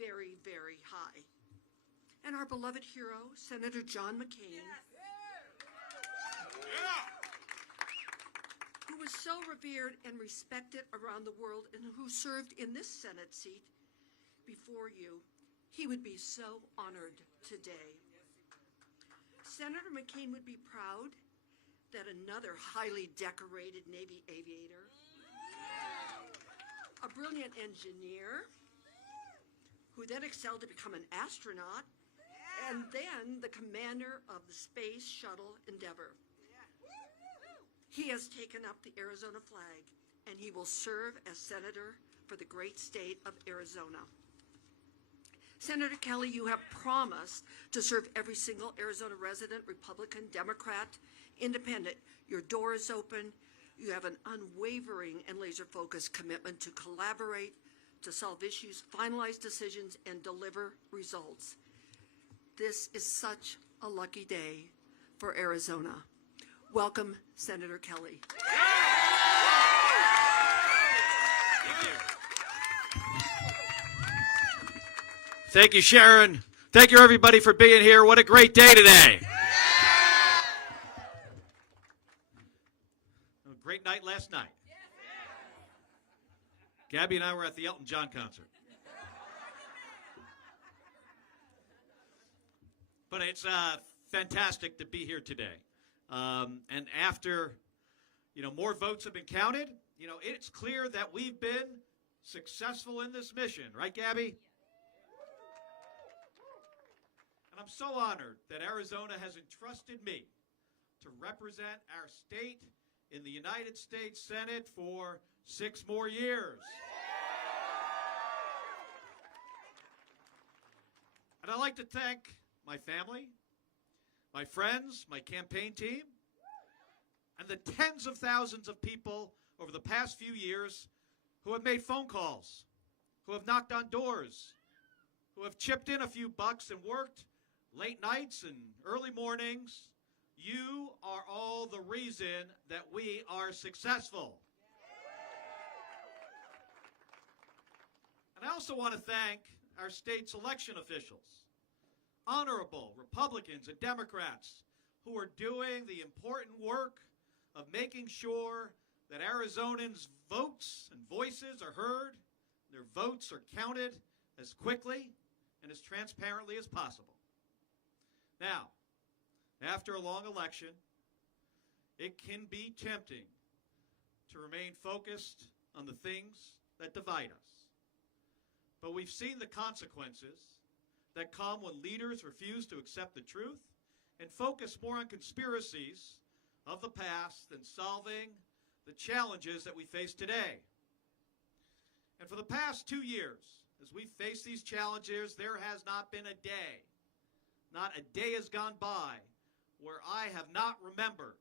very, very high. And our beloved hero, Senator John McCain, who was so revered and respected around the world and who served in this Senate seat before you, he would be so honored today. Senator McCain would be proud that another highly decorated Navy aviator, a brilliant engineer, who then excelled to become an astronaut, and then the commander of the Space Shuttle Endeavour. He has taken up the Arizona flag, and he will serve as senator for the great state of Arizona. Senator Kelly, you have promised to serve every single Arizona resident, Republican, Democrat, Independent. Your door is open. You have an unwavering and laser-focused commitment to collaborate, to solve issues, finalize decisions, and deliver results. This is such a lucky day for Arizona. Welcome, Senator Kelly. Thank you, Sharon. Thank you, everybody, for being here. What a great day today. A great night last night. Gabby and I were at the Elton John concert. But it's fantastic to be here today. And after, more votes have been counted, it's clear that we've been successful in this mission. Right, Gabby? And I'm so honored that Arizona has entrusted me to represent our state in the United States Senate for 6 more years. And I'd like to thank my family, my friends, my campaign team, and the tens of thousands of people over the past few years who have made phone calls, who have knocked on doors, who have chipped in a few bucks and worked late nights and early mornings. You are all the reason that we are successful. And I also want to thank our state's election officials, honorable Republicans and Democrats, who are doing the important work of making sure that Arizonans' votes and voices are heard, their votes are counted as quickly and as transparently as possible. Now, after a long election, it can be tempting to remain focused on the things that divide us. But we've seen the consequences that come when leaders refuse to accept the truth and focus more on conspiracies of the past than solving the challenges that we face today. And for the past 2 years, as we face these challenges, there has not been a day, not a day has gone by where I have not remembered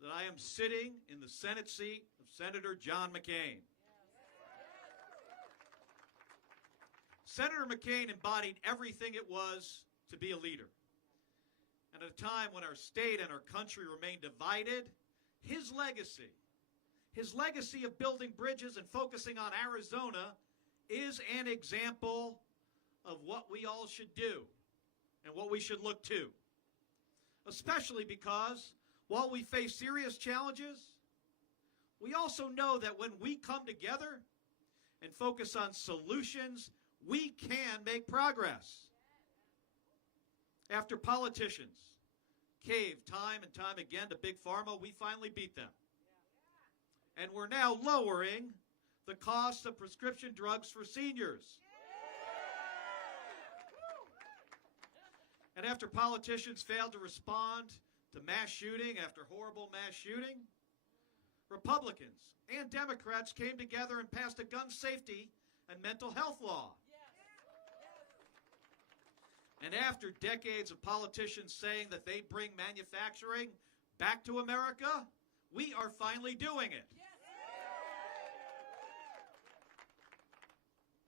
that I am sitting in the Senate seat of Senator John McCain. Senator McCain embodied everything it was to be a leader. And at a time when our state and our country remain divided, his legacy of building bridges and focusing on Arizona is an example of what we all should do and what we should look to. Especially because while we face serious challenges, we also know that when we come together and focus on solutions, we can make progress. After politicians caved time and time again to Big Pharma, we finally beat them. And we're now lowering the cost of prescription drugs for seniors. And after politicians failed to respond to mass shooting after horrible mass shooting, Republicans and Democrats came together and passed a gun safety and mental health law. And after decades of politicians saying that they bring manufacturing back to America, we are finally doing it.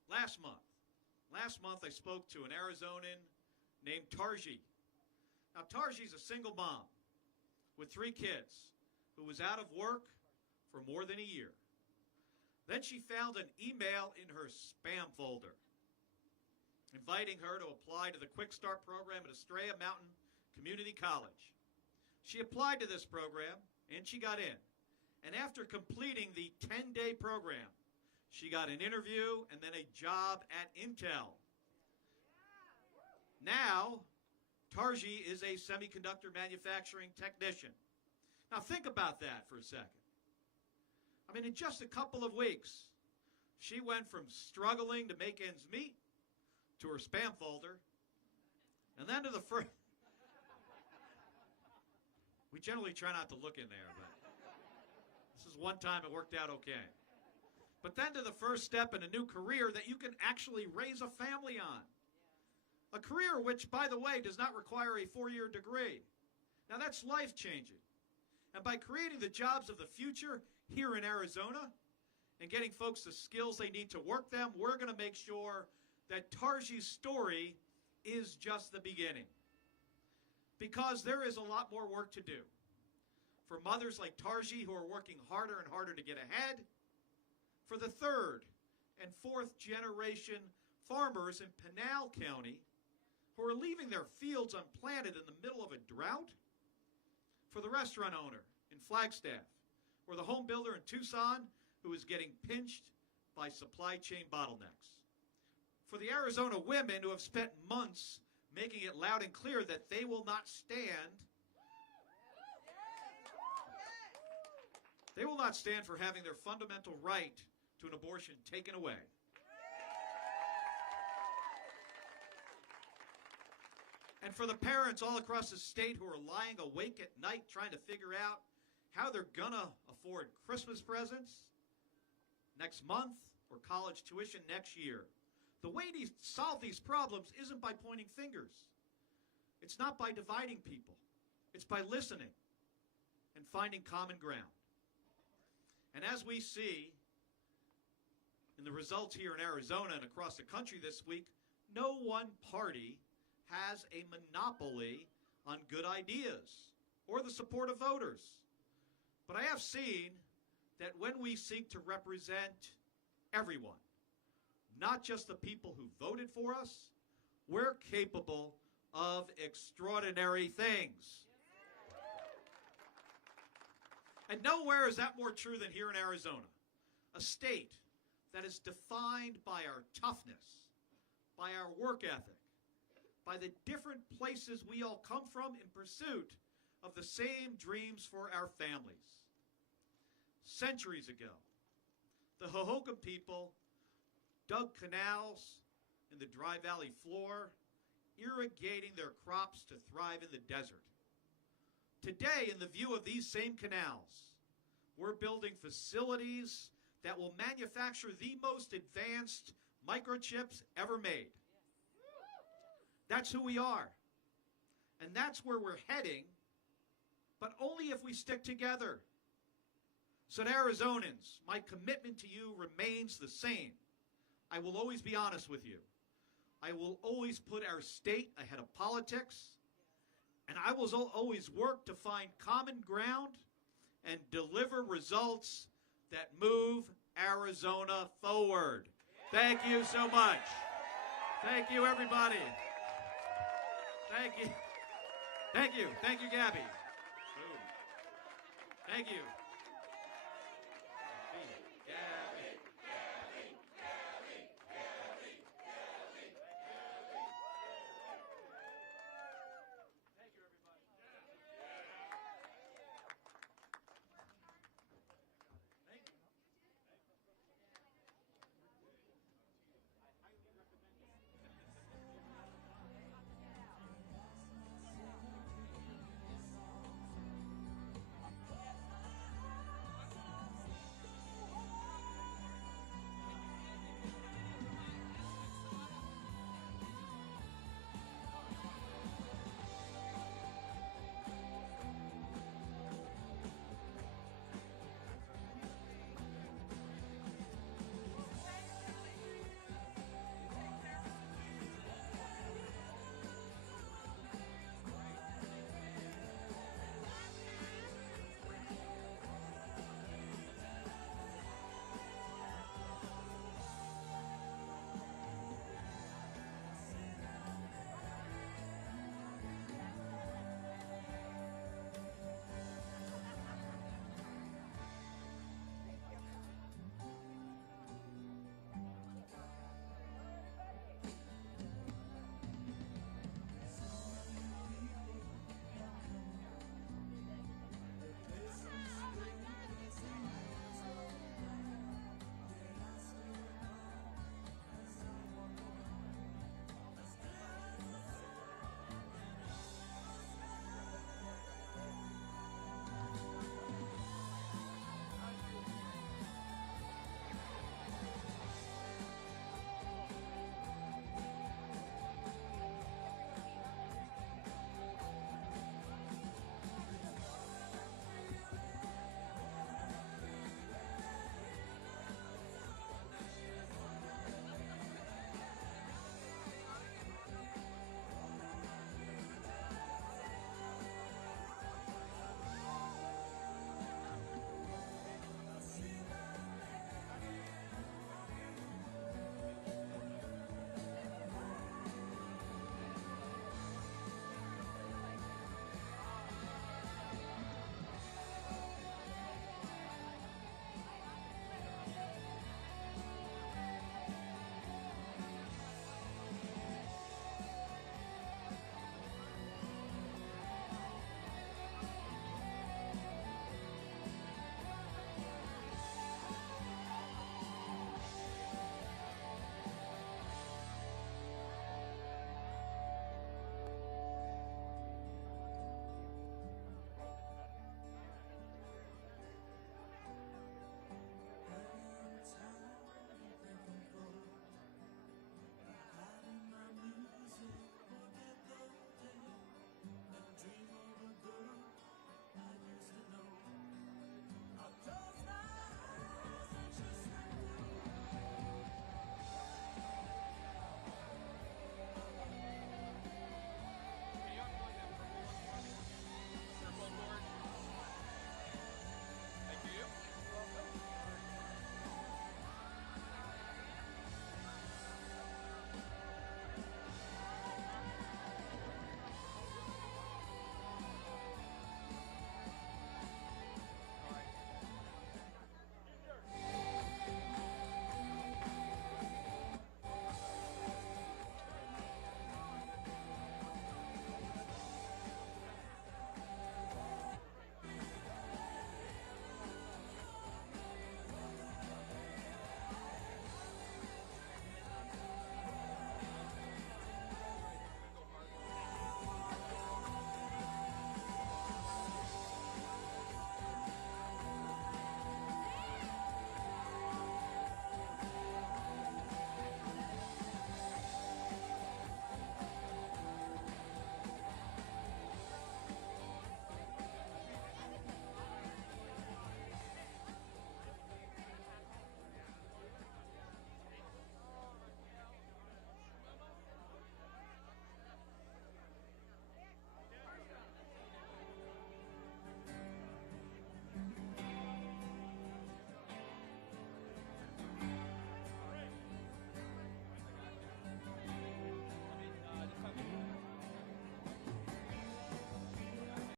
Last month I spoke to an Arizonan named Tarji. Now, Tarji's a single mom with 3 kids who was out of work for more than a year. Then she found an email in her spam folder. And inviting her to apply to the Quick Start program at Estrella Mountain Community College. She applied to this program, and she got in. And after completing the 10-day program, she got an interview and then a job at Intel. Now, Tarji is a semiconductor manufacturing technician. Now think about that for a second. I mean, in just a couple of weeks, she went from struggling to make ends meet to her spam folder, and then to the first... We generally try not to look in there, but this is one time it worked out okay. But then to the first step in a new career that you can actually raise a family on. A career which, by the way, does not require a 4-year degree. Now that's life-changing. And by creating the jobs of the future here in Arizona and getting folks the skills they need to work them, we're going to make sure that Tarji's story is just the beginning. Because there is a lot more work to do. For mothers like Tarji who are working harder and harder to get ahead, for the third and fourth generation farmers in Pinal County who are leaving their fields unplanted in the middle of a drought, for the restaurant owner in Flagstaff, or the home builder in Tucson who is getting pinched by supply chain bottlenecks, for the Arizona women who have spent months making it loud and clear that they will not stand for having their fundamental right to an abortion taken away. And for the parents all across the state who are lying awake at night trying to figure out how they're gonna afford Christmas presents next month or college tuition next year. The way to solve these problems isn't by pointing fingers. It's not by dividing people. It's by listening and finding common ground. And as we see in the results here in Arizona and across the country this week, no one party has a monopoly on good ideas or the support of voters. But I have seen that when we seek to represent everyone, not just the people who voted for us, we're capable of extraordinary things. And nowhere is that more true than here in Arizona, a state that is defined by our toughness, by our work ethic, by the different places we all come from in pursuit of the same dreams for our families. Centuries ago, the Hohokam people dug canals in the dry valley floor, irrigating their crops to thrive in the desert. Today, in the view of these same canals, we're building facilities that will manufacture the most advanced microchips ever made. That's who we are. And that's where we're heading, but only if we stick together. So to Arizonans, my commitment to you remains the same. I will always be honest with you. I will always put our state ahead of politics, and I will always work to find common ground and deliver results that move Arizona forward. Thank you so much. Thank you, everybody. Thank you. Thank you. Thank you, Gabby. Boom. Thank you.